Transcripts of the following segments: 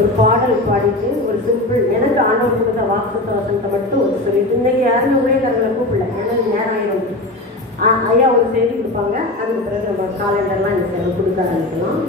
ஒரு பாடல் பாடிட்டு ஒரு சிம்பிள் எனக்கு ஆண்டவர் கொடுத்த வாக்குத்த வசனத்தை மட்டும் ஒரு சொல்லிட்டு இன்னைக்கு யாருமே ஊழியர்களை கூப்பிடல. எனக்கு நேரம் ஆயிடும். ஐயா ஒரு செய்தி கொடுப்பாங்க. அதுக்கு பிறகு நம்ம காலண்டர்லாம் இந்த கொடுக்க ஆரம்பிக்கலாம்.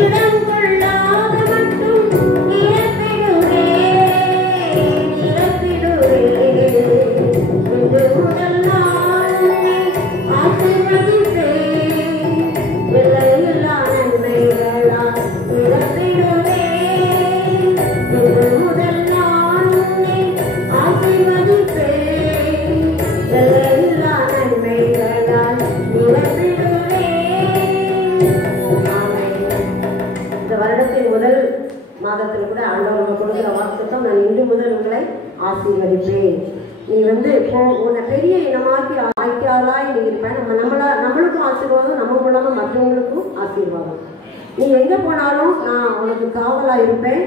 இடம் கொள்ளாத மட்டும் நிரப்பிடுவே நிரப்பிடுவே இது முதல் நாள் ஆசீர்வதிப்பே எல்லையில்லா நன்மைகளால் நிரப்பிடுவே இது முதல் நாள் ஆசீர்வதிப்பே எல்லையில்லா நன்மைகளால் நிரப்பிடுவே. இந்த வருடத்தின் முதல் மாதத்தில் கூட ஆண்டவர் கொடுக்கிற வாக்குத்தம், நான் இன்று முதல் உங்களை ஆசீர்வதிப்பேன். நீ இப்போ உன்னை பெரிய இனமாக்கி ஆக்கியாராய் நீ இருப்பேன். நம்மளுக்கும் ஆசீர்வாதம், நம்ம மூலமா மற்றவங்களுக்கும் ஆசீர்வாதம். நீ எங்க போனாலும் நான் உனக்கு காவலா இருப்பேன்.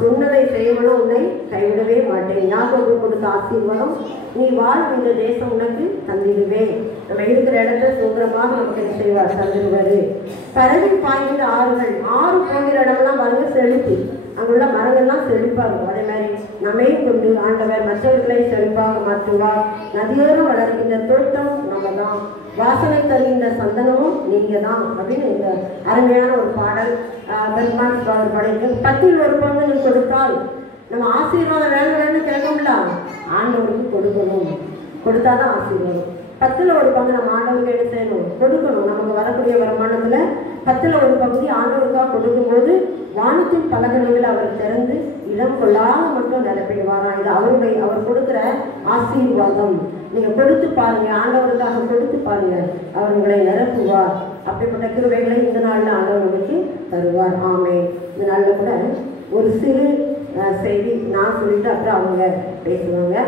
சொன்னதை செய்வனும் உன்னை கைவிடவே மாட்டேன். யாக்கோபு கொடுத்த ஆசீர்வாதம், நீ வாழ் இந்த தேசம் உனக்கு தந்திடுவேன். நம்ம இருக்கிற இடத்துல சுதந்திரமாக நமக்கு என்ன செய்வார், தந்துடுவாரு. பரவி பாய்கிற ஆறுகள், ஆறு போகிற இடம்லாம் பாருங்க செழிப்பு, அங்குள்ள மரங்கள்லாம் செழிப்பா இருக்கும். அதே மாதிரி நம்மையும் கொண்டு ஆண்டவர் மற்றவர்களை செழிப்பாக மாற்றுவார். நதியோரம் வளர்கின்ற தோட்டம் நம்ம தான், வாசனை தருகின்ற சந்தனமும் நீங்க தான் அப்படின்னு இந்த அருமையான ஒரு பாடல் பெருமாள் படைக்கு. 10% நீ கொடுத்தால் நம்ம ஆசீர்வாதம் வேணும்னு கேட்கல, ஆண்டவருக்கு கொடுக்கணும். கொடுத்தாதான் ஆசீர்வாதம். 10% நம்ம ஆண்டவருக்கு என்ன செய்யணும், கொடுக்கணும். நமக்கு வரக்கூடிய வருமானத்துல 10% ஆண்டவருக்காக கொடுக்கும்போது வானத்தின் பலகணிகள் அவர் திறந்து இடம் கொள்ளாத மட்டும் நிரப்பிடுவாராம். இது அவர் கொடுக்கிற ஆசீர்வாதம். நீங்க கொடுத்து பாருங்க, ஆண்டவருக்காக கொடுத்து பாருங்க, அவர் உங்களை நிரப்புவார். அப்படிப்பட்ட கிருபைகளை இந்த நாள்ல ஆண்டவர்களுக்கு தருவார். ஆமே. இந்த நாள்ல கூட ஒரு சிறு செய்தி நான் சொல்லிட்டு அப்புறம் அவங்க பேசுவாங்க.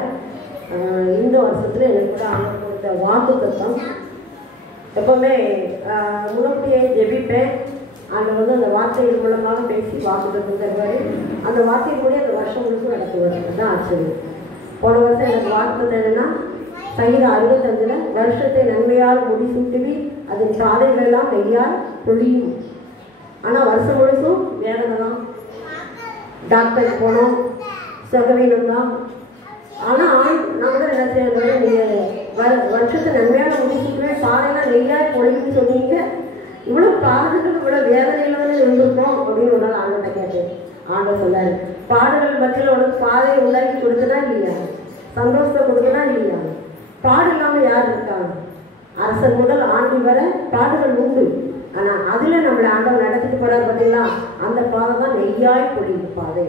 இந்த வருஷத்துல எனக்கு கூட ஆண்டவர் கொடுத்த வாக்குத்தத்தம், எப்பவுமே முன்னோட்டியை ஜெபிப்பேன். ஆண்டவர் அந்த வார்த்தைகள் மூலமாக பேசி வாக்குத்தத்தம் தருவார். அந்த வார்த்தையை கூட அந்த வருஷம் முழுக்க நடத்துவார். அதுதான் ஆச்சரியம். போன வருஷம் எனக்கு வாக்குத்தத்தம் என்னன்னா, சங்கீதம் 65 வருஷத்தை நன்மையால் முடிசூட்டுவி, அதன் சாலைகள் எல்லாம் நெய்யால் பொழியும். ஆனால் வருஷம் முழுசும் வேதனை தான், டாக்டர் போனோம், சுகவீனம் தான். ஆனால் நான் கூட என்ன செய்யணும், நீங்கள் வருஷத்தை நன்மையான முடிச்சுட்டுவே சாலையெல்லாம் நெய்யால் பொழியும்னு சொன்னீங்க. இவ்வளோ பாடுகள் இவ்வளோ வேதனையில இருந்திருக்கோம் அப்படின்னு ஒரு நாள் ஆண்டவர்கிட்ட கேட்டேன். ஆண்டவர் சொன்னாரு, பாடுகள் மத்தியில் உனக்கு பாதையை உண்டாக்கி கொடுத்தனா இல்லையா, சந்தோஷத்தை கொடுத்தனா இல்லையா. பாடு இல்லாமல் யார் இருக்காங்க? அரசன் முதல் ஆண்டி வர பாடுகள் உண்டு. ஆனால் அதில் நம்மளை ஆண்டவர் நடத்திட்டு போறாரு பார்த்தீங்களா, அந்த பாதை தான் நெய்யாய் பொழியுது பாதை.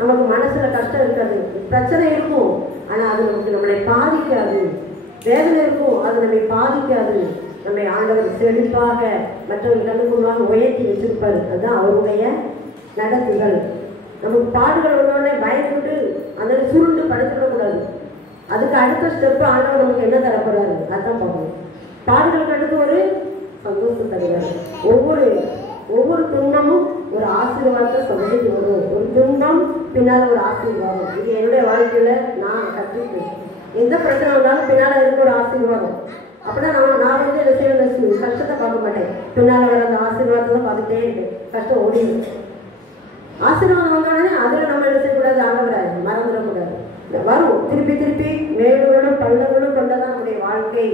நமக்கு மனசுல கஷ்டம் இருக்காது, பிரச்சனை இருக்கும், ஆனால் அது நம்மளை பாதிக்காது. வேதனை இருக்கும், அது நம்மை பாதிக்காது. நம்மை ஆண்டவர் செழிப்பாக மற்றவர்கள் கண்ணுக்குள்ளாக உயர்த்தி வச்சிருப்பாரு. அதுதான் அவருடைய நடத்துகள். நமக்கு பாடுகள் வந்தோடனே பயப்பட்டு அந்த சுருண்டு படுத்துடக்கூடாது. அதுக்கு அடுத்த ஸ்டெப்பு ஆண்டவர் நமக்கு என்ன தரப்படுறாரு அதுதான் பார்க்கணும். பாடுகளுக்கு அடுத்து ஒரு சந்தோஷம் தருவார். ஒவ்வொரு துன்பமும் ஒரு ஆசீர்வாதத்தை சமைச்சு வரும். ஒரு துன்பம் பின்னால் ஒரு ஆசீர்வாதம். இது என்னுடைய வாழ்க்கையில நான் கற்றுக்கிட்டேன். எந்த பிரச்சனை வந்தாலும் பின்னால இருக்க ஒரு ஆசீர்வாதம். அப்படின்னா நான் என்ன செய்ய, கஷ்டத்தை பார்க்க மாட்டேன், பின்னால வர அந்த ஆசீர்வாதத்தை தான் பார்த்துட்டே இருப்பேன். கஷ்டம் ஓடிடும். ஆசீர்வாதம் வந்தோடனே அதில் நம்ம என்ன செய்யக்கூடாது, ஆண்டவரை மறந்துடக்கூடாது. வரும் திருப்பி மேடுகளும் பள்ளங்களும் கொண்டதான் நம்முடைய வாழ்க்கை.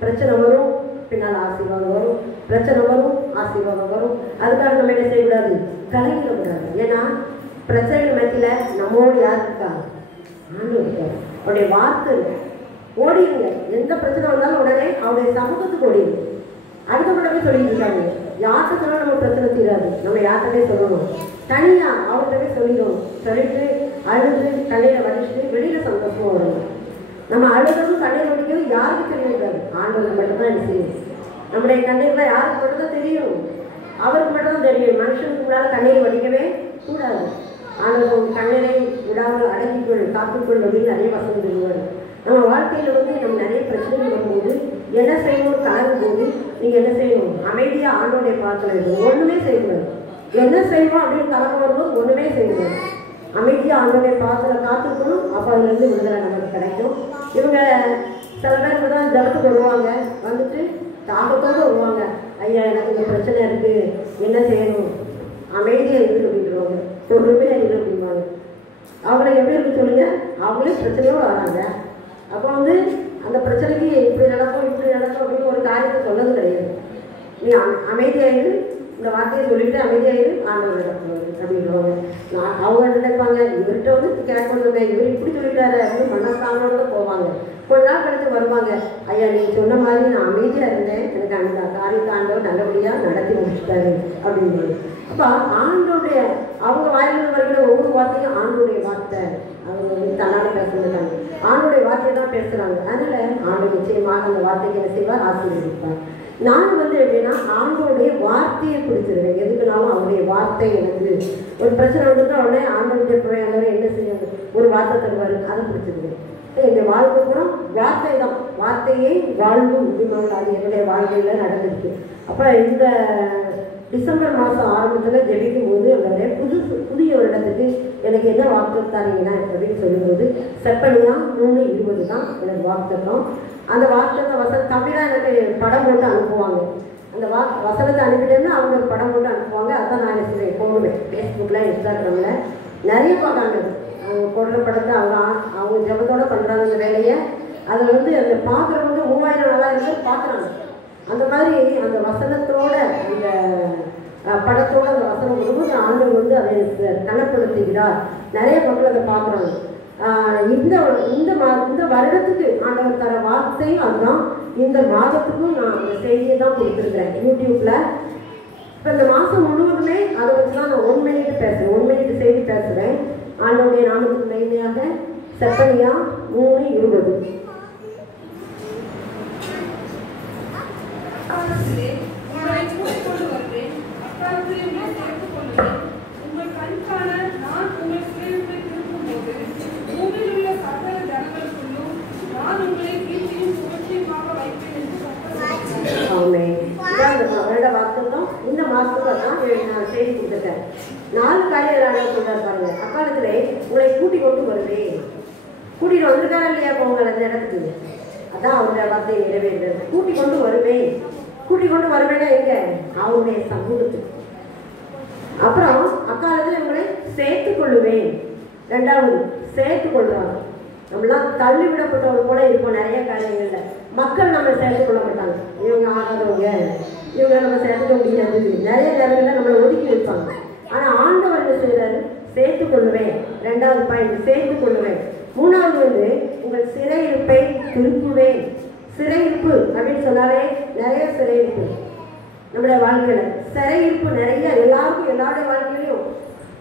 பிரச்சனை வரும், பின்னால் ஆசீர்வாதம் வரும், பிரச்சனை வரும், ஆசீர்வாதம் வரும். அதுக்காக நம்ம என்ன செய்யக்கூடாது, கலங்கிடக்கூடாது. ஏன்னா பிரச்சனைகள் மத்தியில நம்மோடு யார் இருக்காங்க, ஆண்டவர் இருக்காரு. அவருடைய வார்த்தை ஓடிடுங்க. எந்த பிரச்சனை வந்தாலும் உடனே அவருடைய சமூகத்துக்கு ஓடிடுங்க. அடுத்தவங்க சொல்லிட்டு இருக்காங்க, யார்கிட்ட சொன்னாலும் நம்ம பிரச்சனை தீராது. நம்ம யார்கிட்டே சொல்லணும், தனியா அவர்கிட்டவே சொல்லிடணும். சொல்லிட்டு அழுது கண்ணையில வடிச்சுட்டு வெளியில சந்தோஷமா வரணும். நம்ம அழுதும் கண்ணீர் வடிக்கிறது யாருக்கு தெரியாது, ஆண்டவருக்கு மட்டும்தான் என்ன செய்யும். நம்முடைய கண்ணீர்ல யாருக்கு மட்டும்தான் தெரியும், அவருக்கு மட்டும்தான் தெரியும். மனுஷனுக்கு முன்னால கண்ணீர் வடிக்கவே கூடாது. ஆண்டவர் கண்ணீரை விடாமல் அடக்கிக்கொள், காத்துக்கொள் அப்படின்னு நிறைய வசனம் சொல்லுவார். நம்ம வாழ்க்கையில நம்ம நிறைய பிரச்சனைகள் வரும்போது என்ன செய்யணும், கலரும் போது நீங்க என்ன செய்யணும், அமைதியா ஆண்டோடைய பாத்திரம் இருக்கும். ஒண்ணுமே செய்யக்கூடாது. என்ன செய்வோம் அப்படின்னு கலக்கம் வரும்போது ஒண்ணுமே செய்யக்கூடாது. அமைதியா ஆண்டோடைய பாத்திரம் காத்துக்கணும். அப்ப அதுல இருந்து விடுதலை நமக்கு கிடைக்கும். இவங்க சில பேர் தான் ஜபத்துக்கு வருவாங்க, வந்துட்டு தாக்கத்தோடு வருவாங்க. ஐயா எனக்கு இந்த பிரச்சனை இருக்கு, என்ன செய்யணும், அமைதியா இருக்கு அப்படின்றாங்க, பொறுமையா இருக்கு அப்படின்வாங்க. அவங்களை எப்படி இருக்கு சொல்லுங்க, அவங்களே பிரச்சனையோடு வராங்க. அப்போ அந்த பிரச்சனைக்கு இப்படி நடக்கும் இப்படி நடக்கும் அப்படின்னு ஒரு காரியத்தை சொல்லது கிடையாது. நீ அமைதியாயிரு, இந்த வார்த்தையை சொல்லிட்டு அமைதியாயிரு ஆண்டவர் நடத்துவார் அப்படின்றவாங்க. அவங்க நினைப்பாங்க இவர்கிட்ட வந்து கேட்கணுமே, இவர் இப்படி சொல்லிட்டாரு அப்படின்னு மனஸ்தானோட தான் போவாங்க. கொஞ்ச நாள் கழித்து வருவாங்க, ஐயா நீங்கள் சொன்ன மாதிரி நான் அமைதியாக இருந்தேன், எனக்கு அந்த காரியத்தை ஆண்டவர் நல்லபடியாக நடத்தி முடிச்சுட்டாரு அப்படின்னு. அப்போ ஆண்டோடைய அவங்க வாயிலிருந்து வருகிற ஒவ்வொரு வார்த்தையும் ஆண்டோடைய வார்த்தை. அவங்க வந்து தன்னால் பேச மாட்டாங்க, ஆண்டோடைய வார்த்தையை தான் பேசுகிறாங்க. அதனால் ஆண்டு நிச்சயமாக அந்த வார்த்தைக்கு என்ன செய்வார், ஆசீர்வதிப்பார். நான் வந்து எப்படின்னா ஆண்டோடைய வார்த்தையை பிடிச்சிருவேன். எதுக்குனாலும் அவருடைய வார்த்தை எனக்கு ஒரு பிரச்சனை வந்துட்டு உடனே ஆண்டோடைய பிள்ளையாளர் என்ன செய்யணும், ஒரு வார்த்தை தருவார், அதை பிடிச்சிருவேன். என்னுடைய வாழ்க்கை கூட வார்த்தை தான், வார்த்தையே வாழ்வு உரிமைகள். அது என்னுடைய வாழ்க்கையில் நடந்துருக்கு. அப்போ இந்த டிசம்பர் மாதம் ஆரம்பத்தில் ஜெபிக்கும் போது அந்த புதிய வருடத்துக்கு எனக்கு என்ன வாக்குத்தம் தரீங்கன்னா அப்படின்னு சொல்லும்போது செப்பனியா 3:20 தான் எனக்கு வாக்குத்தம். அந்த வாக்குத்தத்தை வசனம் தமிழாக எனக்கு படம் போட்டு அனுப்புவாங்க. அந்த வசனத்தை அனுப்பிட்டேன்னா அவங்க ஒரு படம் போட்டு அனுப்புவாங்க. அதான் நான் என்ன போடுவேன் ஃபேஸ்புக்கில், இன்ஸ்டாகிராமில் நிறைய பார்க்காங்க. அவங்க போடுற படத்தை அவங்க ஜபத்தோடு பண்ணுறாங்க அந்த வேலையை. அதில் வந்து அந்த பார்க்குறவங்க 3000-4000 பேர் பார்க்குறாங்க. அந்த மாதிரி அந்த வசனத்தோட அந்த படத்தோட அந்த வசனம் கொடுக்கும்போது ஆண்டவர் வந்து அதை கனப்படுத்துகிறார். நிறைய மக்கள் அதை பார்க்குறாங்க. இந்த வருடத்துக்கு ஆண்டவர் தர வார்த்தையும் அதுதான். இந்த மாதத்துக்கும் நான் அந்த செய்தியை தான் கொடுத்துருக்குறேன் யூடியூப்பில். இப்போ இந்த மாதம் முழுவதுமே அதை வச்சு தான் நான் 1 மினிட் பேசுகிறேன், 1 மினிட் செய்தி பேசுகிறேன். ஆண்டவருடைய நாமத்துக்கு மெயினாக செப்பனியா 3:20. இந்த மாசத்துல தான் நான் செய்தி கொடுத்துட்டேன். 4 காரியம் சொல்றாரு பாருங்க. அக்காலத்திலே உங்களை கூட்டிக் கொண்டு வருவேன். கூட்டிட்டு வந்திருக்காரா இல்லையா போங்க அந்த இடத்துக்கு, அதான் அவருடைய வார்த்தை நிறைவேறுகிறது. கூட்டிக் கொண்டு வருவேன். கூட்டிக் கொண்டு வருவேன்னா எங்க, அவருடைய சமூகத்துக்கு. அப்புறம் அக்காலத்தில் உங்களை சேர்த்துக் கொள்ளுவேன். 2வது சேர்த்துக் கொள்றாங்க. நம்மளாம் தள்ளிவிடப்பட்டவங்க போல இருப்போம் நிறைய காரியங்கள்ல. மக்கள் நம்ம சேர்த்துக் கொள்ள மாட்டாங்க, இவங்க ஆகாதவங்க, இவங்க நம்ம சேர்த்துக்க முடியாது, நிறைய நேரங்களில் நம்மளை ஒதுக்கி வைப்பாங்க. ஆனால் ஆண்டவர் என்ன செய்யறாரு, சேர்த்துக் கொள்ளுவேன். 2வது பாயிண்ட் சேர்த்துக் கொள்ளுவேன். 3வது வந்து உங்கள் சிறையிருப்பை திருப்புவேன். சிறையிருப்பு அப்படின்னு சொன்னாலே நிறைய சிறையிருப்பு நம்முடைய வாழ்க்கையில. சிறையிருப்பு நிறைய எல்லாருக்கும், எல்லாருடைய வாழ்க்கையிலையும்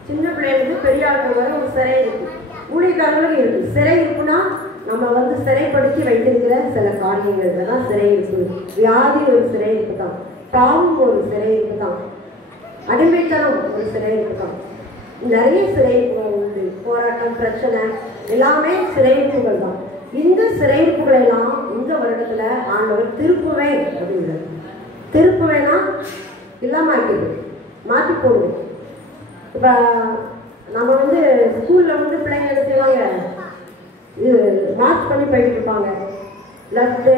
சின்ன பிள்ளைகளுக்கு பெரிய ஆட்கள் வரை ஒரு சிறையிருப்பு, ஊழியக்காரர்களும் இருக்கு. சிறையிருப்புனா நம்ம வந்து சிறைப்படுத்தி வைத்திருக்கிற சில காரியங்கள் தான் சிறையிருப்பு. வியாதி ஒரு சிறையிருப்பு தான், பாவம் ஒரு சிறையிருப்பு தான், அடிமைத்தனம் ஒரு சிறையிருப்பு தான். நிறைய சிறையிருப்புகள் உண்டு. போராட்டம், பிரச்சனை எல்லாமே சிறையிருப்புகள் தான். இந்த சிறையிருப்புகளை எல்லாம் இந்த வருடத்துல ஆண்டவர் திருப்புவேன் அப்படிங்கிறார். திருப்புவேனா இல்லாம ஆக்கிடுவேன், மாற்றி போடுவேன். இப்ப நம்ம வந்து ஸ்கூல்ல வந்து பிள்ளைங்க என்ன செய்வாங்க, இது மார்க் பண்ணி போயிட்டு இருப்பாங்க. லெஃப்ட்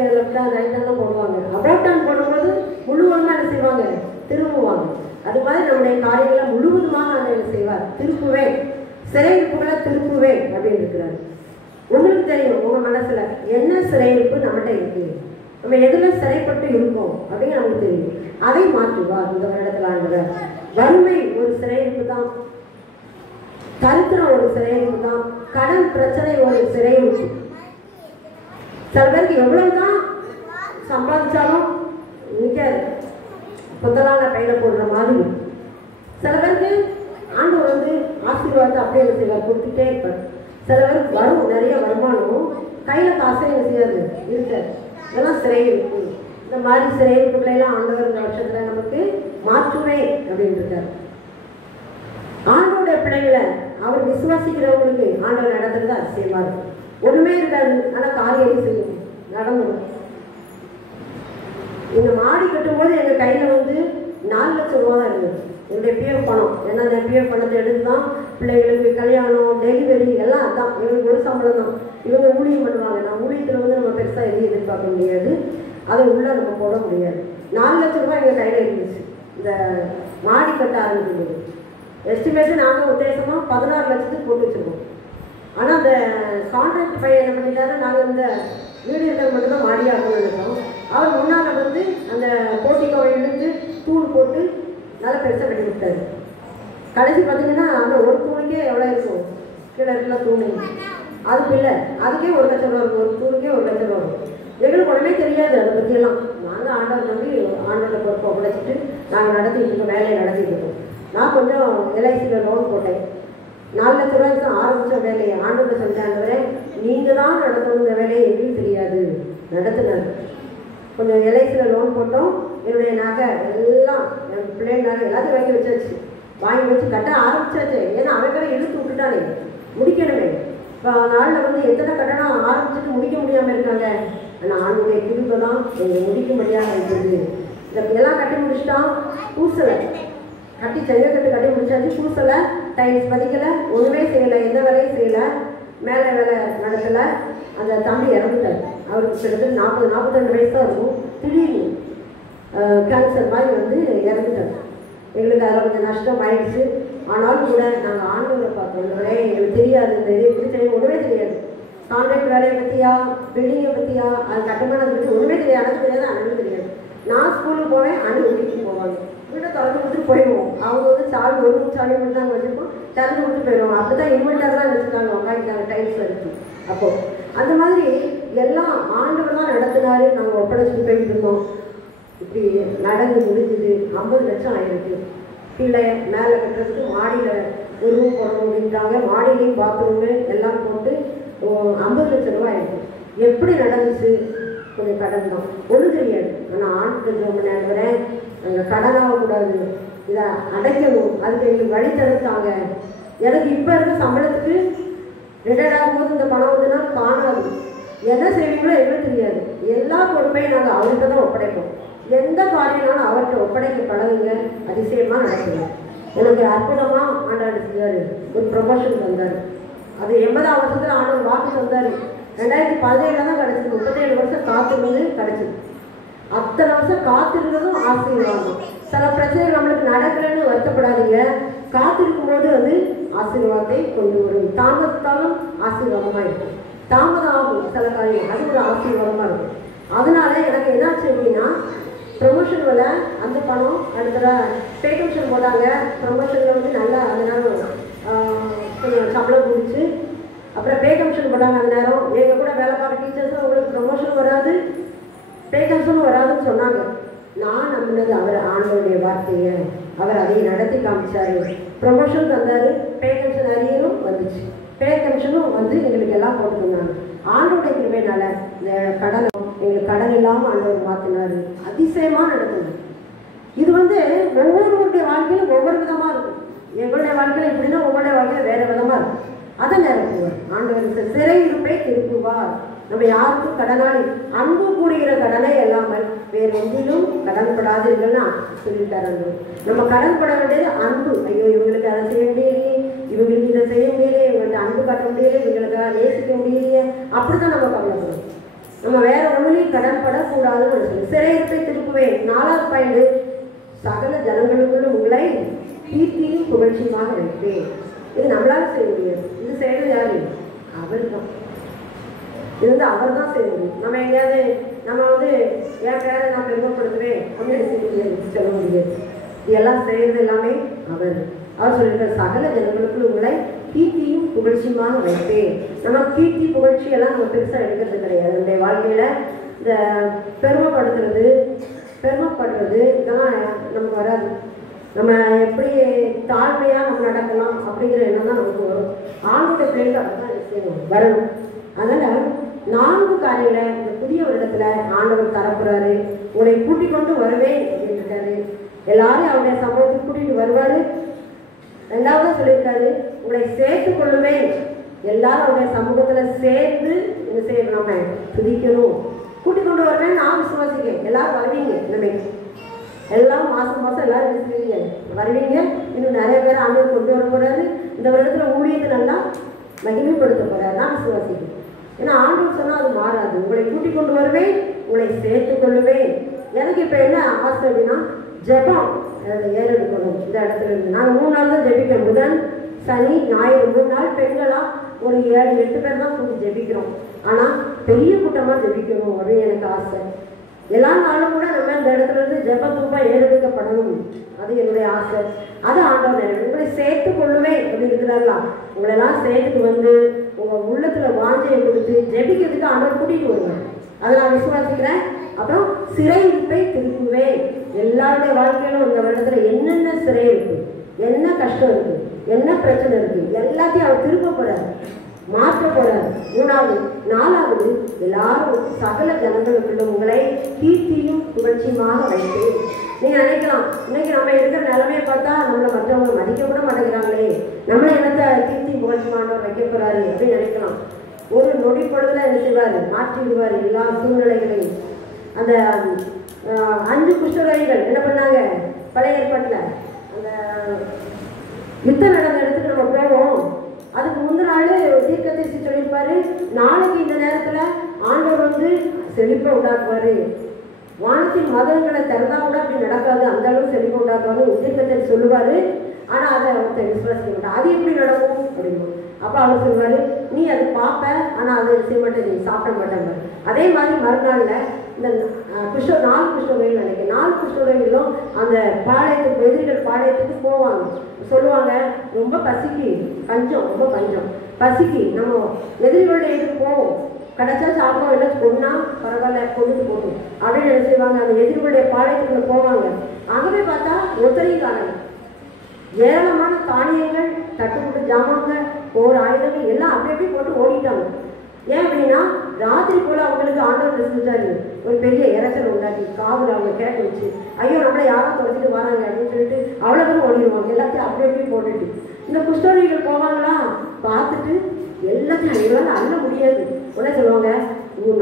ரைட்டாக போடுவாங்க. அபோட்டான் போடும்போது முழுவதுமாக என்ன செய்வாங்க, திரும்புவாங்க. அது மாதிரி நம்முடைய காரியங்களை முழுவதுமாக நான் என்ன செய்வார், திருப்புவேன். சிறையிருப்புகளை திருப்புவேன் அப்படின்னு இருக்கிறாரு. உங்களுக்கு தெரியும் உங்க மனசுல என்ன சிறையிருப்பு நம்மகிட்ட இருக்கு, நம்ம எதுல சிறைப்பட்டு இருக்கோம் அப்படின்னு நமக்கு தெரியும். அதை மாற்றுவார் இந்த வருடத்துல ஆண்டவர். வறுமை ஒரு சிறையிருப்பு தான், தரித்திரம் ஒரு சிறையிருப்பு தான், கடன் பிரச்சனை ஒரு சிறையிருப்பு. சில பேருக்கு எவ்வளவுதான் சம்பாதிச்சாலும் நிற்காது, புத்தலான கையில போடுற மாதிரி. சில பேருக்கு ஆண்டவர் வந்து ஆசீர்வாதத்தை அப்படியே என்ன செய்வார், கொடுத்துட்டே இருப்பார். சில பேருக்கு வரும் நிறைய வருமானம், கையில காசே என்ன செய்யாது இருக்காது. இதெல்லாம் சிறையிருப்பு. இந்த மாதிரி சிறையிருப்புகளை எல்லாம் ஆண்டவர் இந்த வருஷத்துல நமக்கு மாற்றுவேன் அப்படின்னு இருக்காரு. ஆண்டோட பிள்ளைகளை அவர் விசுவாசிக்கிறவங்களுக்கு ஆண்டவர் நடத்துறது அதிசயமா இருக்கும். ஒண்ணுமே இருக்காது, ஆனா காரியம் செய்யும், நடந்துடும். இந்த மாடி கட்டும் போது எங்க கையில வந்து 4 லட்சம் ரூபா தான் இருந்தது, என்னுடைய பிஎஃப் பணம். ஏன்னா அந்த பிஎஃப் பணத்தை எடுத்து தான் பிள்ளைகளுக்கு கல்யாணம், டெலிவரி எல்லாம் அதான். எங்களுக்கு ஒரு சம்பளம் தான். இவங்க ஊழியம் பண்ணுவாங்க. நான் ஊழியத்தில் வந்து நம்ம பெருசாக எதையும் எதிர்பார்க்க முடியாது, அதை உள்ள நம்ம போட முடியாது. 4 லட்சம் ரூபாய் எங்கள் கையில் இருந்துச்சு இந்த மாடி கட்ட ஆரம்பிக்கும்போது. எஸ்டிமேட்டு நாங்கள் உத்தேசமாக 16 லட்சத்துக்கு போட்டு வச்சுருக்கோம். ஆனால் அந்த கான்ட்ராக்ட் பையன் என்ன பண்ணிட்டாரு, நாங்கள் இந்த வீடு இருக்கிறது மட்டும்தான் மாடியாகணும்னு நினைச்சோம். அவர் முன்னால் வந்து அந்த போட்டிக்கோவை இழுத்து தூள் போட்டு நல்லா பெருசாக கட்டி விட்டாரு. கடைசி பார்த்தீங்கன்னா அந்த ஒரு தூணுக்கே எவ்வளோ இருக்கும், கீழே இருக்கிற தூணு அதுக்கு இல்லை, அதுக்கே 1 லட்சம் ரூபா இருக்கும், ஒரு தூணுக்கே 1 லட்சம் ரூபா இருக்கும். எங்களுக்கு உடனே தெரியாது அதை பற்றியெல்லாம். நாங்கள் ஆண்டவர் நம்பி ஆண்டோட பொறுப்பை ஒப்படைச்சிட்டு நாங்கள் நடத்திட்டு இருக்கோம், வேலையை நடத்திட்டு இருக்கோம். நான் கொஞ்சம் எல்ஐசியில் லோன் போட்டேன். 4 லட்ச ரூபாய்க்கு தான் ஆரம்பித்த வேலையை ஆண்டோட செஞ்சாண்டவரே நீங்கள் தான் நடத்தணும், இந்த வேலையை எங்களுக்கு தெரியாது நடத்துனார். கொஞ்சம் எல்ஐசியில் லோன் போட்டோம். என்னுடைய நகை எல்லாம் என் பிள்ளைங்க நகை எல்லாத்தையும் வாங்கி வச்சாச்சு. வாங்கி வச்சு கட்ட ஆரம்பிச்சாச்சு. ஏன்னா அவன் வேற இழுத்து விட்டுட்டானே, முடிக்கணுமே. இப்போ நாளில் வந்து எத்தனை கட்டணம் ஆரம்பிச்சுட்டு முடிக்க முடியாமல் இருக்காங்க. ஆனால் ஆண்டுடைய கிருபை தான் எங்கள் முடிக்க முடியாமல் இருக்குது. இதெல்லாம் கட்டி முடிச்சுட்டான். பூசலை கட்டி செங்கக்கட்டு கட்டி முடிச்சாச்சு. பூசலை, டைல்ஸ் பதிக்கலை, ஒன்றுமே செய்யலை, எந்த வேலையும் செய்யலை, மேலே வேலை நடக்கலை. அந்த தம்பி இறந்துட்டார். அவருக்கு கிட்டத்தட்ட 40-42 வயசு தான் இருக்கும். திடீர்னு கேன்சர் மாதிரி வந்து இறந்துட்டார். எங்களுக்கு அதில் கொஞ்சம் நஷ்டம் ஆயிடுச்சு. ஆனாலும் கூட நாங்கள் ஆண்டவரை பார்த்தோம். எங்களுக்கு தெரியாது, இந்த இது எப்படி தெரியும், ஒன்றுமே தெரியாது. கான்ட்ராக்ட் வேலையை பற்றியா, பில்டிங்கை பற்றியா, அது கட்டுமானத்தை பற்றி ஒன்றுமே தெரியாது. எனக்கு தெரியாது, அண்ணனுக்கு தெரியாது. நான் ஸ்கூலுக்கு போவேன், அண்ணன் வீட்டுக்கு போவாங்க. வீட்டை திறந்து கொடுத்துட்டு போயிடுவோம். அவங்க வந்து சாவி ஒரு சாவி மட்டும் தான் வச்சுருப்போம், திறந்து கொடுத்து போயிடுவோம். அப்படி தான் இன்வெர்டர்லாம் வச்சுருக்காங்க, உட்காந்துட்டாங்க டைல்ஸ் வரைக்கும். அப்போது அந்த மாதிரி எல்லாம் ஆண்டவர் தான் நடத்தினாரு. நாங்கள் ஒப்படைச்சிட்டு போயிட்டு இருந்தோம். இப்படி நடந்து முடிஞ்சுது. 50 லட்சம் ஆயிருக்கு. கீழே மேலே கட்டுறதுக்கு மாடியில் ஒரு ரூம் போடணும் அப்படின்ட்டாங்க. மாடியிலையும் பாத்ரூமு எல்லாம் போட்டு 50 லட்சம் ரூபா ஆயிருக்கு. எப்படி நடந்துச்சு? கொஞ்சம் கடன் தான், ஒன்றும் தெரியாது. ஆனால் ஆண்டு ரொம்ப நேரம் வரேன், அங்கே கடனாகக்கூடாது, இதை அடைக்கணும், அதுக்கு எங்களுக்கு வழி தடுத்தாங்க. எனக்கு இப்போ இருக்க சம்பளத்துக்கு ரிட்டையர்ட் ஆகும்போது இந்த பணம் வந்துன்னா காணாது. என்ன செய்வீங்களோ எங்களுக்கு தெரியாது. எல்லா பொறுப்பையும் நாங்கள் அவர்கிட்ட தான் ஒப்படைப்போம். எந்த காரியம்னாலும் அவர்கிட்ட ஒப்படைக்க பழகுங்க, அதிசயமாக நடக்குங்க. எனக்கு அற்புதமாக ஆண்டாண்டு செஞ்சார். ஒரு ப்ரொமோஷன் தந்தார். அது 80ஆம் வருஷத்தில் ஆண்டவர் வாக்கு தந்தார். 2017 தான் கிடச்சிது. 37 வருஷம் காத்திருந்து கிடச்சிது. அத்தனை வருஷம் காத்திருந்ததும் ஆசீர்வாதம். சில பிரச்சனைகள் நம்மளுக்கு நடக்கலன்னு வருத்தப்படாதீங்க. காத்திருக்கும் போது வந்து ஆசீர்வாதத்தை கொண்டு வரும். தாமதத்தாலும் ஆசீர்வாதமாக இருக்கும். தாமதம் ஆகும் சில காரியம், அது ஒரு ஆசீர்வாதமாக இருக்கும். அதனால எனக்கு என்னாச்சு அப்படின்னா, ப்ரொமோஷன் வேலை அந்த பணம் அடுத்த பே கமிஷன் போட்டாங்க. ப்ரொமோஷனில் வந்து நல்லா அந்த நேரம் கொஞ்சம் சம்பளம் பிடிச்சி அப்புறம் பே கமிஷன் போட்டாங்க. அந்த நேரம் எங்கள் கூட வேலை பார்க்குற டீச்சர்ஸும் உங்களுக்கு ப்ரொமோஷன் வராது, பே கமிஷனும் வராதுன்னு சொன்னாங்க. நான் நம்பினது அவர் ஆண்டவருடைய வார்த்தையை. அவர் அதை நடத்தி காமிச்சாரு. ப்ரொமோஷன் தந்தார், பே கமிஷன் அரியரும் வந்துச்சு. பே கமிஷனும் வந்து எங்களுக்கு எல்லாம் போட்டு தந்தாங்க. ஆண்டோடைய கிருபையினால இந்த கடன் எங்களுக்கு கடன் இல்லாமல் ஆண்டவர் மாற்றினார். அதிசயமாக நடக்குது. இது வந்து ஒவ்வொருவருடைய வாழ்க்கையிலும் ஒவ்வொரு விதமாக இருக்கும். எங்களுடைய வாழ்க்கையில் எப்படின்னா ஒவ்வொருடைய வாழ்க்கையில் வேறு விதமாக இருக்கும். அதை நிரப்புவார் ஆண்டவர். சிறை இருப்பை திருப்புவார். நம்ம யாருக்கும் கடனாளி, அன்பு கூறுகிற கடனை இல்லாமல் வேறு ஒன்றிலும் கடன்படாதீர்கள்னு சொல்லிட்டார். நம்ம கடன்பட வேண்டியது அன்பு. ஐயோ இவங்களுக்கு அதை செய்ய முடியலையே, இவங்களுக்கு இதை செய்ய முடியலையே, இவங்கள்ட்ட அன்பு காட்ட முடியலையே, இவங்களுக்கு நேசிக்க முடியலையே, அப்படிதான் நம்ம கவலைப்படுறோம். நம்ம வேற ஒன்றிலையும் கடன்படக்கூடாதுன்னு சொல்லி சிறை இருப்பை திருப்புவேன். 4வது பாயிண்ட், சகல ஜனங்களுக்குள்ள உங்களை கீர்த்தியும் புகழ்ச்சியுமாக வைப்பேன். இது நம்மளால செய்ய முடியாது. இது செய்யறது யாரு? அவர் தான். இது வந்து அவர் தான் செய்ய முடியும். நம்ம எங்கேயாவது நம்ம வந்து என் பேரை நான் பெருமைப்படுத்துவேன் அப்படின்னு சொல்ல முடியாது. இதெல்லாம் செய்யறது எல்லாமே அவர். அவர் சொல்லியிருக்கார், சகல ஜனங்களுக்குள்ள உங்களை கீர்த்தியும் புகழ்ச்சியுமாக வைப்பேன். நம்ம கீர்த்தி புகழ்ச்சி எல்லாம் நம்ம பெருசாக எடுக்கிறது கிடையாது. நம்முடைய வாழ்க்கையில இந்த பெருமைப்படுறது இதெல்லாம் நமக்கு வராது. நம்ம எப்படி தாழ்மையாக நம்ம நடக்கலாம் அப்படிங்கிற எண்ணம் தான் நமக்கு வரும். ஆண்டோட பிள்ளைங்க அப்படிதான் வரணும். அதனால் 4 காரியங்களை இந்த புதிய வருடத்துல ஆண்டவர் தரப்புறாரு. உங்களை கூட்டிக் கொண்டு வருவேன் அப்படின்ட்டாரு. எல்லாரும் அவருடைய சமூகத்துக்கு கூட்டிட்டு வருவாரு. 2வது சொல்லியிருக்காரு, உங்களை சேர்த்து கொள்ளுவேன். எல்லாரும் அவருடைய சமூகத்துல சேர்ந்து என்ன செய்யணும், நம்ம துதிக்கணும். கூட்டிக் கொண்டு வருவேன். நான் விசுவாசிக்கிறேன் எல்லாரும் வருவீங்க. இனிமே எல்லாம் மாசம் எல்லாரும் பேசுவீங்க, வருவீங்க. இன்னும் நிறைய பேர் ஆண்டவர் கொண்டு வர போறாரு. இந்த வருடத்துல ஊழியத்தை நல்லா மகிமைப்படுத்த போறாரு. நான் விசுவாசிக்கிறேன். ஏன்னா ஆண்டவர் சொன்னா அது மாறாது. உங்களை கூட்டிக் கொண்டு வருவேன், உங்களை சேர்த்து கொள்ளுவேன். எனக்கு இப்ப என்ன ஆசை அப்படின்னா, ஜெபம் ஏறெடுக்கணும். இந்த இடத்துல இருந்து நாங்கள் 3 நாள் தான் ஜெபிக்கிறோம். புதன், சனி, ஞாயிறு 3 நாள் பெண்களா ஒரு 7-8 பேர் தான் கூட்டி ஜெபிக்கிறோம். ஆனா பெரிய கூட்டமா ஜெபிக்கணும் அப்படின்னு எனக்கு ஆசை. எல்லா நாளும் கூட நம்ம இந்த இடத்துல இருந்து ஜெப தூபா ஏறெடுக்கப்படணும். அது என்னுடைய ஆசை. அது ஆண்டவர் உங்களை சேர்த்து கொள்ளுவேன் அப்படி இருக்கிறார்களா, உங்களெல்லாம் சேர்த்துட்டு வந்து உங்க உள்ளத்துல வாஞ்சையை கொடுத்து ஜெபிக்கிறதுக்கு ஆண்டவர் கூட்டிட்டு வருவேன். அதை நான் விசுவாசிக்கிறேன். அப்புறம் சிறை இருப்பை திருப்புவேன். எல்லாருடைய வாழ்க்கையிலும் இந்த வருடத்துல என்னென்ன சிறை இருக்கு, என்ன கஷ்டம் இருக்கு, என்ன பிரச்சனை இருக்கு, எல்லாத்தையும் அவர் திருப்ப போறாரு, மாற்ற போறாரு. 3வது 4வது எல்லாரும் சகல ஜனங்களுக்குள்ள உங்களை கீர்த்தியும் புகழ்ச்சியுமாக வைப்பேன். நீங்க நினைக்கலாம், இன்னைக்கு நம்ம இருக்கிற நிலைமையை பார்த்தா நம்மளை மற்றவங்க மதிக்க கூட மாட்டேங்கிறாங்களே, நம்மளை என்னத்தை கீர்த்தி புகழ்ச்சிமானவர் வைக்க போறாரு அப்படின்னு நினைக்கலாம். ஒரு நொடி பொழுதுல என்ன செய்வாரு, மாற்றி விடுவார் எல்லா சூழ்நிலைகளையும். அந்த 5 குஷ்டரோகிகள் என்ன பண்ணாங்க, பழைய ஏற்பாட்டுல அந்த யுத்தம் நடந்த இடத்துக்கு நம்ம போவோம். அதுக்கு முந்தின நாள் தீர்க்கதரிசி சொல்லியிருப்பாரு, நாளைக்கு இந்த நேரத்துல ஆண்டவர் வந்து செழிப்பை உண்டாக்குவாரு, வானத்தின் மதங்களை திறந்தா கூட அப்படி நடக்காது, அந்த அளவுக்கு செழிப்பை உண்டாக்குவாரு தீர்க்கதரிசி சொல்லுவாரு. ஆனா அதை ஒருத்தர் விசுவாசிக்க மாட்டான். அது எப்படி நடக்கும் அப்படின்னு அப்ப அவர் சொல்லுவாரு, நீ அது பார்ப்ப ஆனா அதை செய்ய மாட்டேன், நீ சாப்பிட மாட்டேன். அதே மாதிரி மறுநாள்ல இந்த 4 குஷ்டரோகிகள் நினைக்கிறேன், 4 குஷ்டரோகிகளும் அந்த பாளையத்துக்கு எதிரிகள் பாளையத்துக்கு போவாங்க. சொல்லுவாங்க, ரொம்ப பசிக்கு பஞ்சம், ரொம்ப பஞ்சம் பசிக்கு நம்ம எதிரிகளுடைய இதுக்கு போவோம், கிடைச்சா சாப்பிடும், இல்லை கொன்னா பரவாயில்ல கொண்டுட்டு போகணும் அப்படின்னு என்ன செய்வாங்க, அந்த எதிரிகளுடைய பாளையத்துக்குள்ள போவாங்க. அங்கே பார்த்தா ஒருத்தரையும் காணல. ஏராளமான தானியங்கள், தட்டுப்பட்டு ஜாமான்கள், ஒரு ஆயுதங்கள் எல்லாம் அப்படி அப்படி போட்டு ஓடிட்டாங்க. ஏன் அப்படின்னா ராத்திரி போல அவங்களுக்கு ஆண்டவர் செஞ்சாரு, ஒரு பெரிய இறைச்சல் உண்டாக்கி காவல் அவங்க கேட்க வச்சு, ஐயோ நம்மளை யாரும் தொடச்சிட்டு வராங்க அப்படின்னு சொல்லிட்டு அவ்வளோ பேரும் ஓடிடுவாங்க. எல்லாத்தையும் அப்படி அப்படி போட்டுட்டு இந்த குஷ்டரோகிகள் போவாங்களா, பார்த்துட்டு எல்லாத்தையும் எங்களால் அள்ள முடியாது. உடனே சொல்லுவாங்க,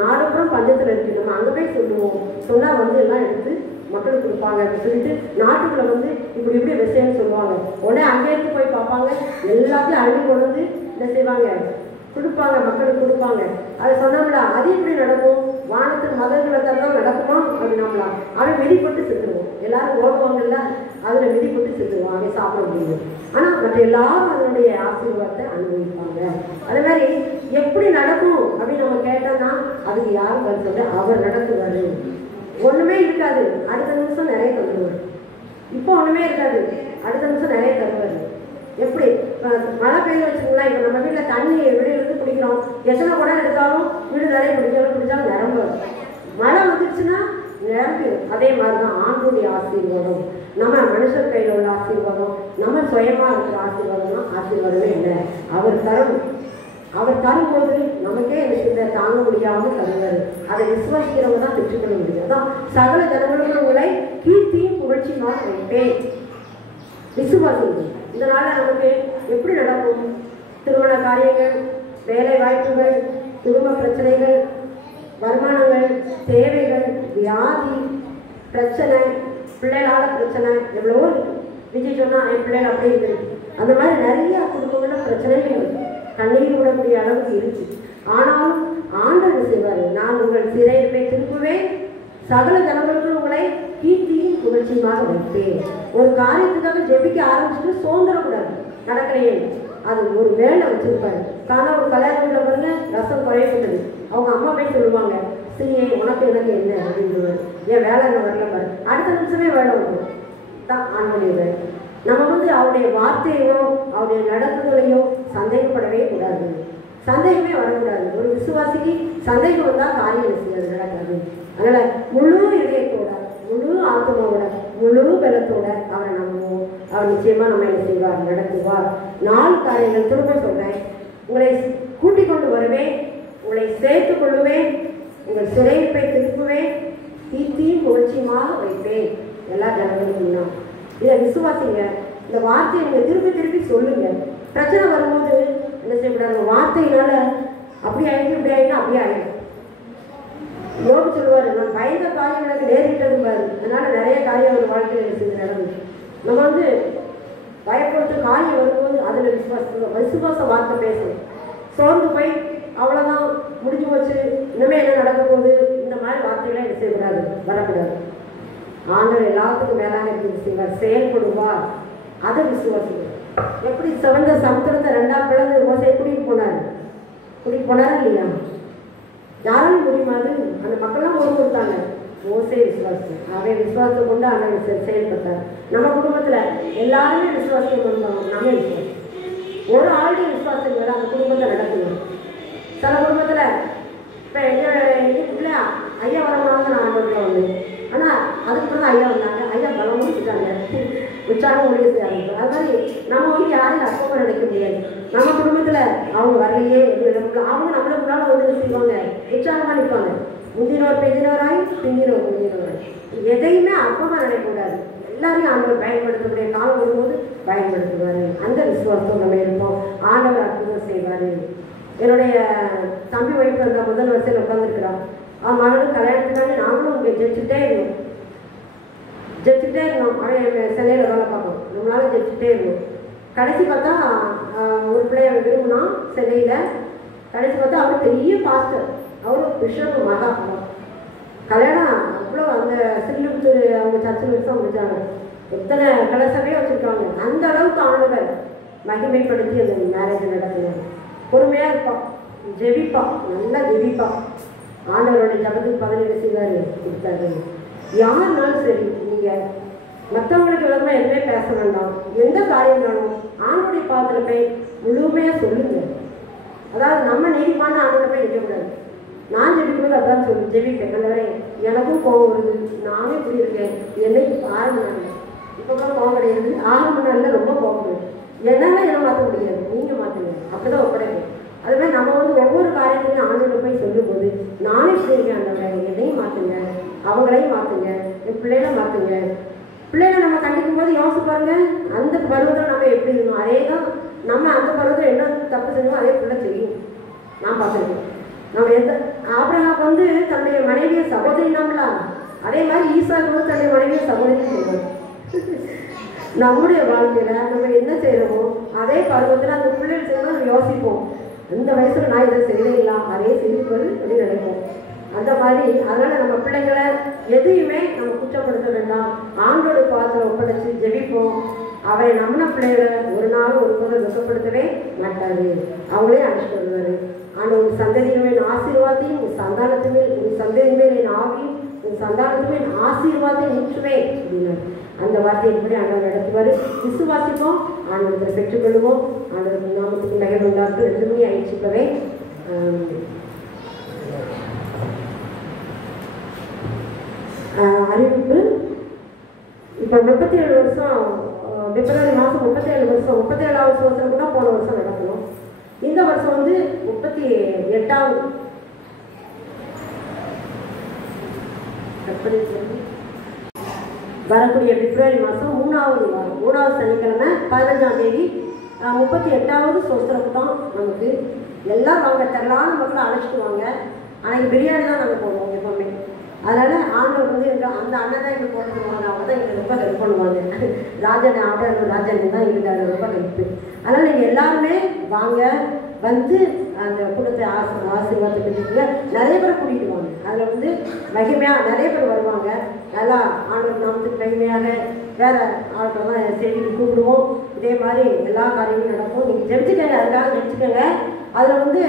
நாடுப்புறம் பஞ்சத்தில் இருக்கு, நம்ம அங்கே போய் சொல்லுவோம், சொன்னால் வந்து எல்லாம் எடுத்து மக்களுக்கு கொடுப்பாங்க அப்படின்னு சொல்லிட்டு நாட்டுக்குள்ள வந்து இப்படி இப்படி விஷயம்னு சொல்லுவாங்க. உடனே அங்கேருந்து போய் பார்ப்பாங்க, எல்லாத்தையும் அள்ளி கொண்டு வந்து என்ன செய்வாங்க, கொடுப்பாங்க, மக்களுக்கு கொடுப்பாங்க. அதை சொன்னோம்ல, அது எப்படி நடக்கும், வானத்தின் மதங்களை தான் நடக்குமா அப்படின்னாங்களா, அவன் வெளிப்பட்டு செத்துருவோம். எல்லாரும் ஓடுவாங்கல்ல, அதுல வெளிப்பட்டு செத்துருவோம், அவன் சாப்பிட முடியுது. ஆனா மற்ற எல்லாரும் அதனுடைய ஆசீர்வாதத்தை அனுபவிப்பாங்க. அதே மாதிரி எப்படி நடக்கும் அப்படின்னு நம்ம கேட்டோம்னா அதுக்கு யாரும் சொல்ற, அவர் நடத்துவாரு. ஒண்ணுமே இருக்காது, அடுத்த நிமிஷம் நிறைய தருவார். இப்போ ஒண்ணுமே இருக்காது, அடுத்த நிமிஷம் நிறைய தருவார். எப்படி மழை பெய்ய வச்சுங்களா, இப்போ நம்ம வீட்டில் தண்ணி வெளியிலிருந்து குடிக்கிறோம், எத்தனை குடம் எடுத்தாலும் வீடு நிறைய குடிச்சாலும் நிரம்ப. மழை வந்துடுச்சுன்னா நிரம்பிடும். அதே மாதிரி தான் ஆண்டுடைய ஆசீர்வாதம், நம்ம மனுஷர் கையில் உள்ள ஆசீர்வாதம், நம்ம சுயமா இருக்கிற ஆசீர்வாதம்னா ஆசீர்வாதமே இல்லை, அவர் தரணும். அவர் தரும்போது நமக்கே எனக்கு தாங்க முடியாமல் தருவார். அதை விசுவாசிக்கிறவங்க தான் பெற்றுக்கொள்ள முடியும். அதான் சகல ஜனங்களும் உங்களை கீர்த்தியும் புகழ்ச்சியுமாக வைப்பேன். விசுவாசிங்க. இதனால நமக்கு எப்படி நடக்கும், திருமண காரியங்கள், வேலை வாய்ப்புகள், குடும்ப பிரச்சனைகள், வருமானங்கள், தேவைகள், வியாதி பிரச்சனை, பிள்ளைகளால பிரச்சனை எவ்வளவோ இருக்கு. விஜய் சொன்னா என் பிள்ளைகள் அப்படி இருக்கு, அந்த மாதிரி நிறைய குடும்பங்கள பிரச்சனைகள் இருக்கு, கண்ணீர் விடக்கூடிய அளவுக்கு இருக்கு. ஆனாலும் ஆண்டவர் செய்வாரு, நான் உங்கள் சிறையை திருப்புவேன், சகல ஜனங்களுக்கும் உங்களை கீர்த்தியும் புகழ்ச்சியுமாக வைப்பேன். ஒரு காரியத்துக்காக ஜெபிக்க ஆரம்பிச்சுட்டு சோர்ந்துடக்கூடாது, நடக்கலையே, அது ஒரு வேலை வச்சிருப்பாரு. காரணம் ஒரு கல்யாணம் பாருங்க, ரசம் குறையப்பட்டது, அவங்க அம்மா போய் சொல்லுவாங்க, சரியே உனக்கு எனக்கு என்ன அப்படின்னு, ஏன் வேலை என்ன வரல பாரு, அடுத்த நிமிஷமே வேலை வரும் தான் ஆண்டவருடைய வேலை. நம்ம வந்து அவருடைய வார்த்தையோ அவருடைய நடத்துதலையோ சந்தேகப்படவே கூடாது, சந்தேகமே வரக்கூடாது. ஒரு விசுவாசிக்கு சந்தேகம் வந்தால் காரியம் செய்யாது, நடக்காது. அதனால முழு இதயத்தோட, முழு ஆத்மாவோட, முழு பலத்தோட அவரை நம்புவோம். அவர் நிச்சயமா நம்ம என்ன செய்வார், நடத்துவார். 4 காரியங்கள் திரும்ப சொல்றேன். உங்களை கூட்டிக் கொண்டு வருவேன், உங்களை சேர்த்துக் கொள்ளுவேன், உங்கள் சிறைப்பை திருப்புவேன், கீர்த்தியும் புகழ்ச்சியுமாக வைப்பேன் எல்லா ஜனங்களுக்கும் முன்னாள். இதை விசுவாசிங்க. இந்த வார்த்தையை நீங்க திருப்பி திருப்பி சொல்லுங்க. பிரச்சனை வரும்போது என்ன செய்யக்கூடாது, வார்த்தையினால அப்படி ஆயிடுச்சு இப்படி ஆயிடுச்சு அப்படியே ஆயிடும். யோகி சொல்லுவாரு, நான் பயந்த காரியம் எனக்கு நேரிட்டது பாரு, அதனால நிறைய காரியம் ஒரு வாழ்க்கையில் செஞ்சு நடந்து. நம்ம வந்து பயப்படுத்த காரியம் வரும்போது அதுல விசுவாச வார்த்தை பேசணும். சோர்ந்து போய் அவ்வளவுதான் முடிஞ்சு போச்சு, இனிமே என்ன நடக்க போகுது, இந்த மாதிரி வார்த்தைகளை என்ன செய்யக்கூடாது, வரக்கூடாது. ஆண்டவர் எல்லாத்துக்கும் மேலாக இருந்து செய்வார், செயல்படுவார். அதை விசுவாசிங்க. எப்படி சிவந்த சமுத்திரத்தை 2ஆம் பிளந்து மோசையை கூட்டிட்டு போனாரா இல்லையா? யாராலும் முடியுமாது? அந்த மக்கள்லாம் ஓடி கொடுத்தாங்க, மோசே விசுவாசம். அவன் விசுவாசத்தை கொண்டு ஆண்டவர் செயல்பட்டார். நம்ம குடும்பத்தில் எல்லாருமே விசுவாசத்தை கொண்டு நம்ம விசுவாசம். ஒரு ஆளுடைய விசுவாசம் மேலே அந்த குடும்பத்தில் நடக்கணும். சில குடும்பத்தில் இப்போ எங்கள் பிள்ளை ஐயா வரமானது நான் ஆண்டவர்கள் வந்தேன். ஆனால் அதுக்கப்புறம் தான் ஐயா வந்தாங்க. ஐயா பலமும் வச்சுட்டாங்க, உற்சாகம் முடிவு செய்ய. அது மாதிரி நம்ம வந்து யாரையும் அற்பமாக நினைக்க முடியாது. நம்ம குடும்பத்தில் அவங்க வரலையே, அவங்க நம்மளை முன்னால் வந்து செய்வாங்க, உற்சாகமாக நிற்பாங்க. முந்தினோர் பெஞ்சினவராய் பிந்தினோர் முந்தினவராய். எதையுமே அற்பமாக நினைக்கக்கூடாது. எல்லாரையும் ஆண்டவர் பயன்படுத்தக்கூடிய காலம் வரும்போது பயன்படுத்துவார். அந்த விசுவாசம் நம்ம இருப்போம். ஆண்டவர் அற்புதம் செய்வார். என்னுடைய தம்பி வயிற்று வந்த முதல் வரிசையில் உட்காந்துருக்கிறான். அவன் மகனும் கல்யாணத்துக்காண்டி நாங்களும் இங்கே ஜெயிச்சுட்டே இருந்தோம். அவன் சிலையில் வேலை பார்க்கணும், நம்மளால ஜெயிச்சுட்டே இருந்தோம். கடைசி பார்த்தா ஒரு பிள்ளைய விரும்பினா சிலையில். கடைசி பார்த்தா அவர் பெரிய பாஸ்டர், அவரும் பிஷப் மகாபலம். கல்யாணம் அவ்வளோ அந்த சில்லுக்கு அவங்க சர்ச்சில் வருஷம் முடிச்சாங்க. எத்தனை கலசமே வச்சுருக்காங்க. அந்த அளவுக்கு ஆண்டவர் மகிமைப்படுத்தி அந்த மேரேஜ் நடத்தினாங்க. பொறுமையாக இருப்பான், ஜெபிப்பான், நல்லா ஜெபிப்பான். ஆண்டவருடைய ஜபத்துக்கு பதிலீடு செய்தார், கொடுத்தாரு. யாருனாலும் சரி, நீங்கள் மற்றவங்களுக்கு விதமாக எதுவுமே பேச வேண்டாம். எந்த காரியம்னாலும் ஆண்டோடைய பாத்திர போய் முழுமையாக சொல்லுங்க. அதாவது நம்ம நீதிமான ஆண்டோட போய் நிற்கக்கூடாது. நான் ஜெபிக்கும்போது அதான் சொல்லி ஜெபிப்பேன். ஆண்டவரே, எனக்கும் கோவம் வருது, நானே இப்படி இருக்கேன், என்னைக்கு ஆரம்பினாங்க. இப்போ கூட கோவம் கிடையாது, ஆரம்ப நாளில் ரொம்ப கோவம் வருது. என்னால் என்ன மாற்ற முடியாது, நீங்கள் மாற்றுங்க. அப்படிதான் ஒப்படைக்கும். அதுமாதிரி நம்ம வந்து ஒவ்வொரு காரியத்தையும் ஆண்டோட போய் சொல்லும்போது, நானே இப்படி இருக்கேன் ஆண்டவரே, என்னையும் மாற்றுங்க, அவங்களையும் மாற்றுங்க, என் பிள்ளைகளை மாற்றுங்க. பிள்ளைகளை நம்ம கண்டிக்கும் போது யோசிச்சு பாருங்க, அந்த பருவத்தில் நம்ம எப்படி இருக்கணும். அதே தான் நம்ம அந்த பருவத்தில் என்ன தப்பு செஞ்சோமோ அதே பிள்ளை செய்யும். நான் பார்த்துருக்கேன். நம்ம எந்த ஆபிரகாம் வந்து தன்னுடைய மனைவியை சகோதரினாங்களா, அதே மாதிரி ஈசாக்கு வந்து தன்னுடைய மனைவியை சகோதரி சொல்றாங்க. நம்முடைய வாழ்க்கையில நம்ம என்ன செய்யறோமோ அதே பருவத்தில் அந்த பிள்ளைகள் செய்யணும் நம்ம யோசிப்போம். இந்த வயசுல நான் இதை செய்யலைங்களா, அதே செய்திருப்பது அப்படின்னு நினைப்போம். அந்த மாதிரி அதனால நம்ம பிள்ளைங்களை எதையுமே நம்ம குற்றப்படுத்த வேண்டாம். ஆண்டோட பாத்திரம் ஒப்படைச்சு ஜெபிப்போம். அவரை நம்மள பிள்ளைகளை ஒரு நாளும் ஒரு பொருள் வெக்கப்படுத்தவே மாட்டாரு, அவங்களே அழைச்சிட்டு வருவாரு. ஆனால் உன் சந்ததியின் மேல் ஆசீர்வாதையும், உன் சந்தானத்து மேல் உன் சந்ததியின் மேல் என் ஆவியும், உன் சந்தானத்து மேல் ஆசீர்வாதம் நின்றுவேன் அப்படின்னாரு. அந்த வார்த்தையை எப்படி ஆண்டவர் நடத்துவார். விசுவாசிப்போம், ஆண்டவரை பெற்றுக்கொள்வோம். ஆண்டவர் நாமத்துக்கு நகை உண்டாக்கு 2 மணி ஆயிடுச்சுக்கவே. அறிவிப்பு இப்போ 37 வருஷம், பிப்ரவரி மாதம் 37 வருஷம், 37வது வருஷம் கூட போன வருஷம் நடக்கணும். இந்த வருஷம் வந்து 38வது. வரக்கூடிய பிப்ரவரி மாதம் 3வது வாரம், 3வது சனிக்கிழமை 15ஆம் தேதி 38வது சோஸ்திரம் தான் நமக்கு. எல்லாம் வாங்க தரலான மக்கள் அழைச்சிட்டு வாங்க. ஆனால் பிரியாணி தான் நாங்கள் போடுவோம் எப்பவுமே. அதனால் ஆண்டவர் வந்து எங்கள் அந்த அண்ணன் தான் எங்களுக்கு போட்டு சொல்லுவாங்க. அவங்க தான் எங்களுக்கு ரொம்ப ஹெல்ப் பண்ணுவாங்க. ராஜன் ஆண்டவர் ராஜன் தான் எங்களுக்கு ரொம்ப ஹெல்ப்பு. அதனால் நீங்கள் எல்லாருமே வாங்க, வந்து அந்த கூட்டத்தை ஆசீர்வாதத்தை பெற்றுக்கோங்க. நிறைய பேரை கூட்டிகிட்டு வாங்க. அதில் வந்து மகிமையாக நிறைய பேர் வருவாங்க. நல்லா ஆண்டவர் நாமத்துக்கு மகிமையாக வேறு ஆட்கள் தான் செய்திக்கு கூப்பிடுவோம். இதே மாதிரி எல்லா காரியங்களும் நடக்கும். நீங்கள் ஜெபிச்சுக்கங்க, அதுக்காக ஜெபிச்சுக்கங்க. அதில் வந்து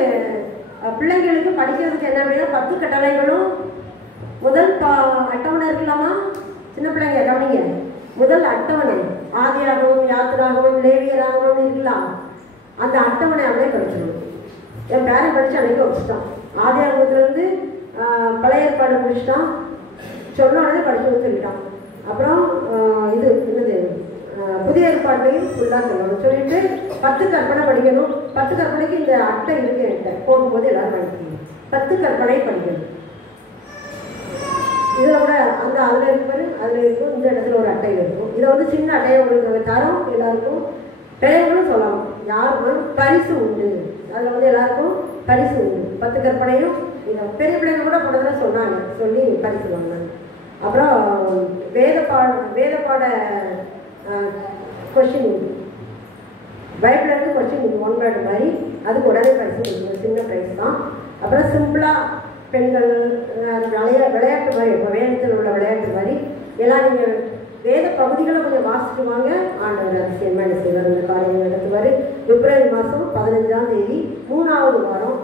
பிள்ளைங்களுக்கு படிக்கிறதுக்கு என்ன வேணும், 10 கட்டளைகளும் முதல் அட்டவணை இருக்கலாமா? சின்ன பிள்ளைங்க கவனிங்க. முதல் அட்டவணை ஆதியாகவும் யாத்திராகவும் லேவியராகவும் இருக்கலாம். அந்த அட்டவணை அவனே படிச்சிடணும். என் பேரன் படித்து அன்றைக்கி வச்சுட்டான். ஆதியாகத்திலேருந்து பழைய ஏற்பாடு முடிச்சுட்டான். சொன்ன உடனே படிச்சு சொல்லிட்டான். அப்புறம் இது என்னது புதிய ஏற்பாட்டையும் ஃபுல்லாக சொல்லணும் சொல்லிட்டு 10 கற்பனை படிக்கணும். 10 கற்பனைக்கு இந்த அட்டை இருக்கு என்கிட்ட. போகும்போது எல்லாரும் படிக்கணும். 10 கற்பனை படிக்கணும். இதில் கூட அந்த அதில் இருப்பாரு, அதில் இருக்கும். இந்த இடத்துல ஒரு அட்டை இருக்கும். இதை வந்து சின்ன அட்டையை உங்களுக்கு தரோம். எல்லாருக்கும் பெரியவங்களும் சொல்லலாம், யாருக்கும் பரிசு உண்டு. அதில் வந்து எல்லாருக்கும் பரிசு உண்டு. 10 கற்பனையும் இதை பெரிய பிள்ளைங்க கூட போனதில் சொன்னாங்க, சொல்லி பரிசு வாங்கினாங்க. அப்புறம் வேதப்பாட கொஸ்டின் உண்டு. பைபிள்லேருந்து கொஸ்டின் உண்டு, 1 வேர்டு மாதிரி. அதுக்கு உடனே பரிசு கொடுக்கணும், சின்ன ப்ரைஸ் தான். அப்புறம் சிம்பிளாக பெண்கள் விளையாட்டு மாதிரி, இப்போ வேதத்தில் உள்ள விளையாட்டு மாதிரி எல்லாம் நீங்கள் வேத பகுதிகளை கொஞ்சம் வாசிட்டு வாங்க. ஆண்டவர் அதிசயமாக என்ன செய்வார், இந்த காரியங்கள் நடத்துவார். பிப்ரவரி மாதம் 15ஆம் தேதி 3வது வாரம்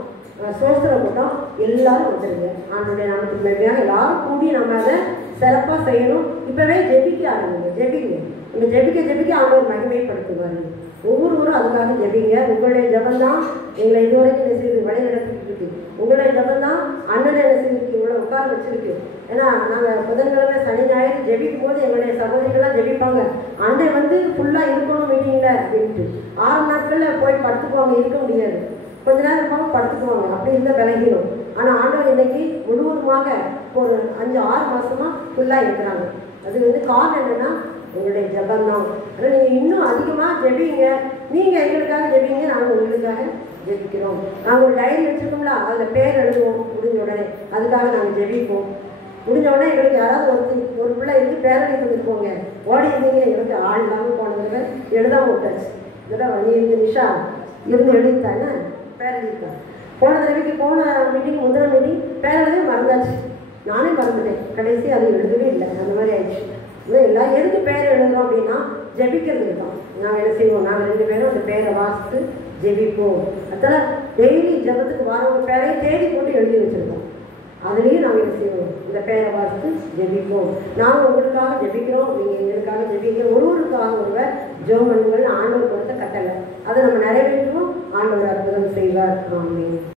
சோஸ்திர கூட்டம் எல்லாரும் வந்துருங்க. ஆண்டோடைய நாமத்துக்கு மேலேயாக எல்லாரும் கூடி நம்ம அதை சிறப்பாக செய்யணும். இப்போவே ஜெபிக்க ஆரம்பிங்க, ஜெபிங்க. இந்த ஜெபிக்க ஆண்டவர் மகிமைப்படுத்துவார். ஒவ்வொருவரும் அதுக்காக ஜெபிங்க. உங்களுடைய ஜபம் தான் எங்களை இதுவரைக்கும் என்ன செய்து வழி நடத்திட்டு இருக்கு. உங்களுடைய ஜபம் தான் அண்ணனை என்ன செய்திருக்கு, இவ்வளோ உட்கார வச்சிருக்கு. ஏன்னா நாங்கள் புதன்கிழமை சனி ஞாயிறு ஜெபிக்கும் போது எங்களுடைய சகோதரிகள்லாம் ஜெபிப்பாங்க. அண்டை ஃபுல்லாக இருக்கணும் மீட்டிங்கில் அப்படின்ட்டு 6 நாட்களில் போய் படுத்துக்குவாங்க, இருக்க முடியாது. கொஞ்ச நேரம் இருப்பாங்க, படுத்துக்குவாங்க. அப்படி இருந்தால் விலகிடும். ஆனால் ஆண்டவர் இன்னைக்கு முழுவதுமாக ஒரு 5-6 மாதமாக ஃபுல்லாக இருக்கிறாங்க. அது காரணம் என்னென்னா உங்களுடைய ஜபம் தான். ஆனால் நீங்கள் இன்னும் அதிகமாக ஜெபிங்க. நீங்கள் எங்களுக்காக ஜெபிங்க, நாங்கள் உங்களுக்காக ஜெபிக்கிறோம். நாங்கள் ஒரு டைரி வச்சுருக்கோம்ல, அதில் பேர் எழுதுவோம். முடிஞ்ச உடனே அதுக்காக நாங்கள் ஜெபிப்போம். முடிஞ்ச உடனே எங்களுக்கு யாராவது ஒரு பிள்ளை இருந்து பேரடி தந்துருப்போங்க, ஓடி இருந்தீங்க. எங்களுக்கு ஆள் இல்லாமல் போனதுக்கு எழுதாம விட்டாச்சு. இதெல்லாம் நீ இருந்து நிஷா இருந்து எழுதித்தானே பேரடித்தான். போன தடவைக்கு போன மீட்டிங் முந்தின மீட்டிங் பேரடவே மறந்தாச்சு. நானே மறந்துட்டேன். கடைசி அது எழுதவே இல்லை. அந்த மாதிரி ஆயிடுச்சு. எல்லாம் எதுக்கு பேர் எழுதுறோம் அப்படின்னா ஜெபிக்கிறதுக்கு தான். நாங்கள் என்ன செய்வோம், நாங்கள் 2 பேரும் அந்த பேரை வாசித்து ஜெபிப்போம். அதனால் டெய்லி ஜபத்துக்கு வரவங்க பேரையை தேடி போட்டு எழுதி வச்சுருக்கோம். அதுலேயும் நாங்கள் என்ன செய்வோம், இந்த பேரை வாசித்து ஜெபிப்போம். நாங்கள் உங்களுக்காக ஜெபிக்கிறோம், நீங்கள் எங்களுக்காக ஜெபிக்கிறோம். ஒருவருக்காக ஒருவர் ஜெபம் பண்ணுங்கள். ஆண்டவர் கொடுத்த கட்டளை அதை நம்ம நிறைவேற்றுவோம். ஆண்டவர் அற்புதம் செய்வார். ஆமென்.